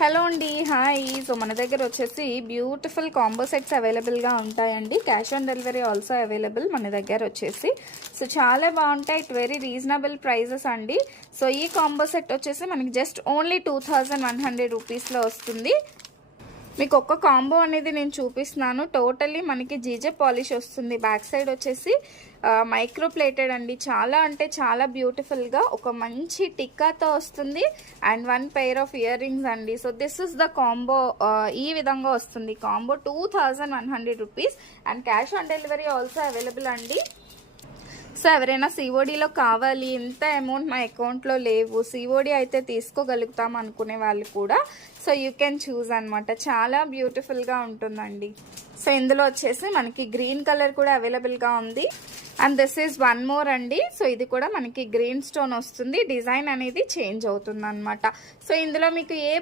Hello అండి, hi. So మన దగ్గర వచ్చేసి బ్యూటిఫుల్ కాంబో సెట్స్ అవైలబుల్గా ఉంటాయండి. Cash on delivery also available మన దగ్గర వచ్చేసి. సో చాలా బాగుంటాయి, ఇట్ వెరీ రీజనబుల్ ప్రైజెస్ అండి. సో ఈ కాంబో సెట్ వచ్చేసి మనకి జస్ట్ ఓన్లీ 2100 రూపీస్లో వస్తుంది. మీకు ఒక్క కాంబో అనేది నేను చూపిస్తున్నాను. టోటల్లీ మనకి జీజే పాలిష్ వస్తుంది. బ్యాక్ సైడ్ వచ్చేసి మైక్రో ప్లేటెడ్ అండి. చాలా అంటే చాలా బ్యూటిఫుల్గా ఒక మంచి టిక్కాతో వస్తుంది. And 1 pair of earrings అండి. So this is the combo. ఈ విధంగా వస్తుంది combo 2100 rupees. And cash on delivery also available అండి. సో ఎవరైనా సిఓడిలో కావాలి, ఇంత అమౌంట్ మా అకౌంట్లో లేవు, సిఓడి అయితే తీసుకోగలుగుతాం అనుకునే వాళ్ళు కూడా సో యూ కెన్ చూస్ అనమాట. చాలా బ్యూటిఫుల్గా ఉంటుందండి. సో ఇందులో వచ్చేసి మనకి గ్రీన్ కలర్ కూడా అవైలబుల్గా ఉంది. అండ్ దిస్ ఈజ్ 1 మోర్ అండి. సో ఇది కూడా మనకి గ్రీన్ స్టోన్ వస్తుంది. డిజైన్ అనేది చేంజ్ అవుతుంది అనమాట. సో ఇందులో మీకు ఏ